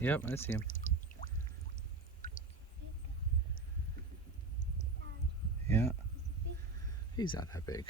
Yep, I see him. Yeah, he's not that big.